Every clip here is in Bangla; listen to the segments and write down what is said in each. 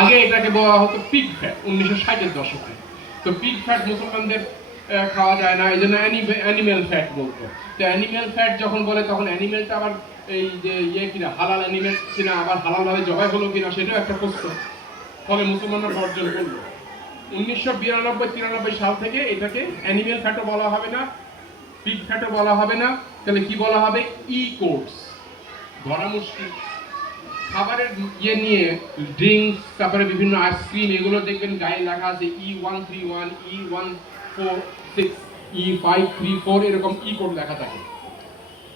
আগে এটাকে বলা হতো পিগ ফ্যাট 1960-এর দশকে। তো পিগ ফ্যাট মুসলমানদের খাওয়া যায় না, এই জন্য অ্যানিমেল ফ্যাট বলতো। তো অ্যানিমেল ফ্যাট যখন বলে তখন অ্যানিমেলটা আবার এই যে কিনা হালাল অ্যানিমেল কিনা, আবার হালালভাবে জবাই হলো কিনা সেটাও একটা প্রশ্ন। ফলে মুসলমানরা বর্জন করলো। 1992-93 সাল থেকে এটাকে অ্যানিমেল ফ্যাটও বলা হবে না, পিগ ফ্যাটও বলা হবে না, তাহলে কি বলা হবে? ই কোর্স। ধরা মুশকিল। খাবারের নিয়ে ড্রিঙ্কস, তারপরে বিভিন্ন আইসক্রিম, এগুলো দেখবেন গায়ে লেখা আছে E131, E146, E534, এরকম ই কোড লেখা থাকে।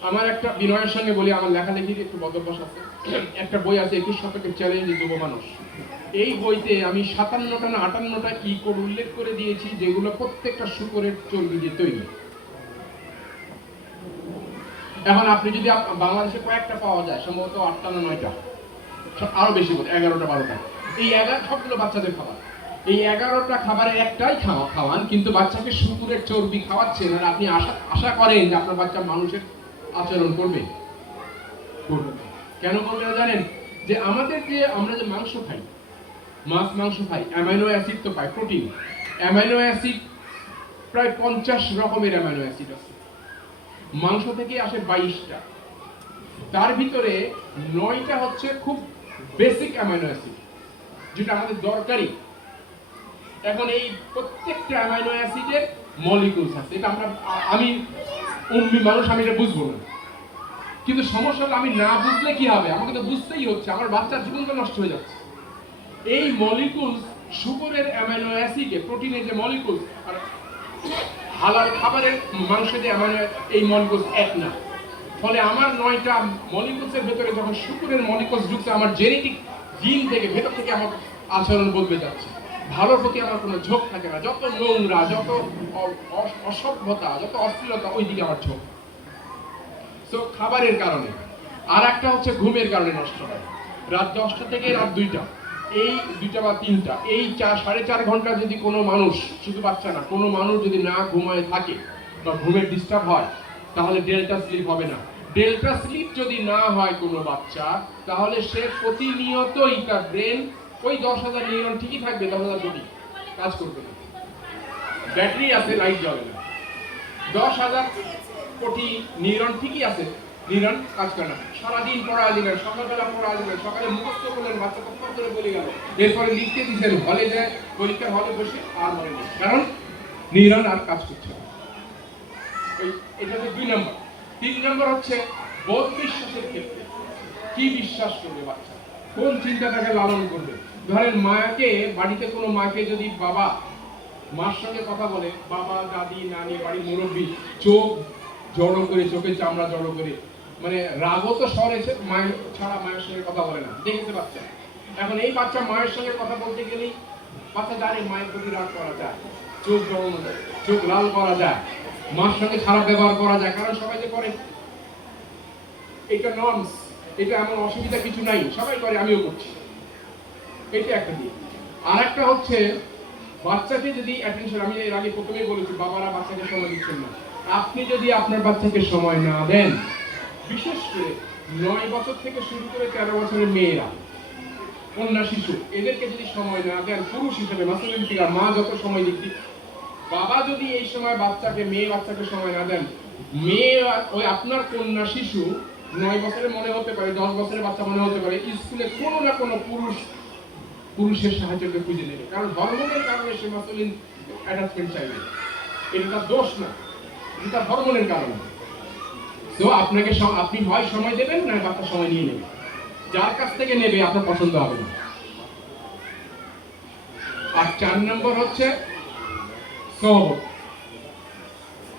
আমার একটা বিনয়ের সঙ্গে বলি, আমার লেখালেখির একটু বদভ্যাস আছে। একটা বই আছে 21 শতকের চ্যালেঞ্জ যুব মানুষ। এই বইতে আমি 57টা না 58টা ই কোড উল্লেখ করে দিয়েছি, যেগুলো প্রত্যেকটা শুকরের চর্বি দিয়ে তৈরি। এখন আপনি যদি বাংলাদেশে কয়েকটা পাওয়া যায়, সম্ভবত 8টা না 9টা, আরো বেশি বলতে 11টা 12টা। এই 11 সবগুলো বাচ্চাদের খাবার। এই 11টা খাবারের একটাই খাওয়ান, কিন্তু বাচ্চাকে শুকুরের চর্বি খাওয়াচ্ছেন, আর আপনি আশা করেন যে আপনার বাচ্চা মানুষের আচরণ করবে? কেন করবে না জানেন? যে আমরা যে মাংস খাই, মাছ মাংস খাই, অ্যামাইনো অ্যাসিড তো পাই, প্রোটিন। অ্যামাইনো অ্যাসিড প্রায় 50 রকমের অ্যামাইনো অ্যাসিড আছে। মাংস থেকে আসে 22টা। তার ভিতরে 9টা হচ্ছে খুব বেসিক অ্যামাইনো অ্যাসিড, যেটা আমাদের দরকারি। এখন এই প্রত্যেকটা অ্যামাইনো অ্যাসিডের মলিকিউলস আছে। এটা আমি উম্মি মানুষ, আমি এটা বুঝবো না। কিন্তু সমস্যা হলো আমি না বুঝলে কি হবে? আমাকে তো বুঝতেই হচ্ছে, আমার বাচ্চার জীবনটা নষ্ট হয়ে যাচ্ছে। এই মলিকিউলস, শুকরের অ্যামাইনো অ্যাসিডে, প্রোটিনের যে মলিকিউলস, আর হালাল খাবারের মাংসে যে অ্যামাইনো, এই মলিকিউলস এক না। ফলে আমার 9টা মলিকিউলসের ভেতরে যখন শুকরের মলিকিউলস ঢুকছে, আমার জেনেটিক জিন থেকে ভেতর থেকে আমার আচরণ বদলে যাচ্ছে। ভালোর প্রতি আমার কোনো ঝোঁক থাকে না। যত নোংরা, যত অসভ্যতা, যত অশ্লীলতা, ওই দিকে আমার ঝোঁক। তো খাবারের কারণে। আর একটা হচ্ছে ঘুমের কারণে নষ্ট হয়। রাত 10টা থেকে রাত 2টা, এই 2টা বা 3টা, এই 4.5 ঘন্টা যদি কোনো মানুষ, শুধু বাচ্চা না, কোনো মানুষ যদি না ঘুমায় থাকে বা ঘুমের ডিস্টার্ব হয়, তাহলে ডেল্টা স্লিপ হবে না। ডেল্টা স্লিপ যদি না হয় কোনো বাচ্চা, তাহলে সে প্রতিনিয়তই তার ব্রেন, ওই 10,000 নিউরন ঠিকই থাকবে, 10,000 কোটি কাজ করবে না। ব্যাটারি আছে, লাইট জ্বলে না। 10,000 কোটি নিউরন ঠিকই আছে, নিউরন কাজ করে না। সারাদিন পড়া দিলেন, সকালবেলা পড়া দিলেন, সকালে মুখস্থ করলেন, বাচ্চা তখন করে বলে গেল, এরপরে লিখতে দিচ্ছেন, হলে যায়, পরীক্ষার হলে বসে আর মনে নেই, কারণ নিউরন আর কাজ করছে না। এটা হচ্ছে 2 নম্বর। 3 নম্বর হচ্ছে বোধ বিশ্বাসের ক্ষেত্রে। কি বিশ্বাস করবে বাচ্চা, কোন চিন্তাটাকে লালন করবে? ধরেন মাকে, বাড়িতে কোনো মাকে যদি বাবা মার সঙ্গে কথা বলে, বাবা, দাদি, নানি, বাড়ির মুরব্বী, চোখ জড়ো করে, চোখে চামড়া জড়ো করে, মানে রাগত স্বরে মায়ের ছাড়া মায়ের সঙ্গে কথা বলে না, দেখেছে বাচ্চা। এখন এই বাচ্চা মায়ের সঙ্গে কথা বলতে গেলেই বাচ্চা জানে মায়ের প্রতি রাগ করা যায়, চোখ জড়ানো যায়, চোখ লাল করা যায়, মার সঙ্গে খারাপ ব্যবহার করা যায়, কারণ সবাই যে করে। এটা নর্মস, এটা এমন অসুবিধা কিছু নাই, সবাই করে, আমিও করছি। এটা একটা দিক। আর একটা হচ্ছে বাচ্চাকে যদি অ্যাটেনশন, আমি এর আগে প্রথমেই বলেছি, বাবারা বাচ্চাকে সময় দিচ্ছেন না। আপনি যদি আপনার বাচ্চাকে সময় না দেন, বিশেষ করে 9 বছর থেকে শুরু করে 13 বছরের মেয়েরা, কন্যা শিশু, এদেরকে যদি সময় না দেন, পুরুষ হিসেবে মাসুলিন ফিগার, মা যত সময় দিচ্ছি, বাবা যদি এই সময় মেয়ে বাচ্চাকে সময় না দেন, মেয়ে ওই আপনার কন্যা শিশু 9 বছরে মনে হতে পারে, 10 বছরের বাচ্চা মনে হতে পারে, স্কুলে কোনো না কোনো পুরুষের সাহায্যকে খুঁজে নেবে, কারণ হরমোনের কারণে সে মাসুলিন অ্যাটাচমেন্ট চাইবে। এটা তার দোষ না, এটা তার হরমোনের কারণে। তো আপনি হয় সময় দেবেন, না বাচ্চা সময় নিয়ে নেবে। যার কাছ থেকে নেবে আপনার পছন্দ হবে না। আর 4 নম্বর হচ্ছে সহবত।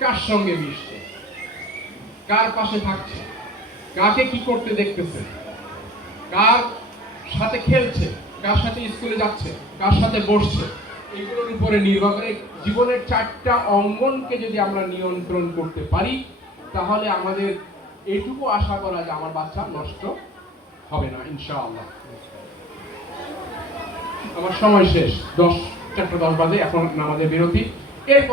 কার সঙ্গে মিশছে, কার পাশে থাকছে, কাকে কি করতে দেখতেছে, কার সাথে খেলছে, কার সাথে স্কুলে যাচ্ছে, কার সাথে বসছে, এগুলোর উপরে নির্ভর করে জীবনের 4টা অঙ্গনকে যদি আমরা নিয়ন্ত্রণ করতে পারি, তাহলে আমাদের এটুকু আশা করা যে আমার বাচ্চা নষ্ট হবে না, ইনশাআল্লাহ। আমার সময় শেষ, 4টা 10 বাজে, এখন নামাজের বিরতি। এরপরে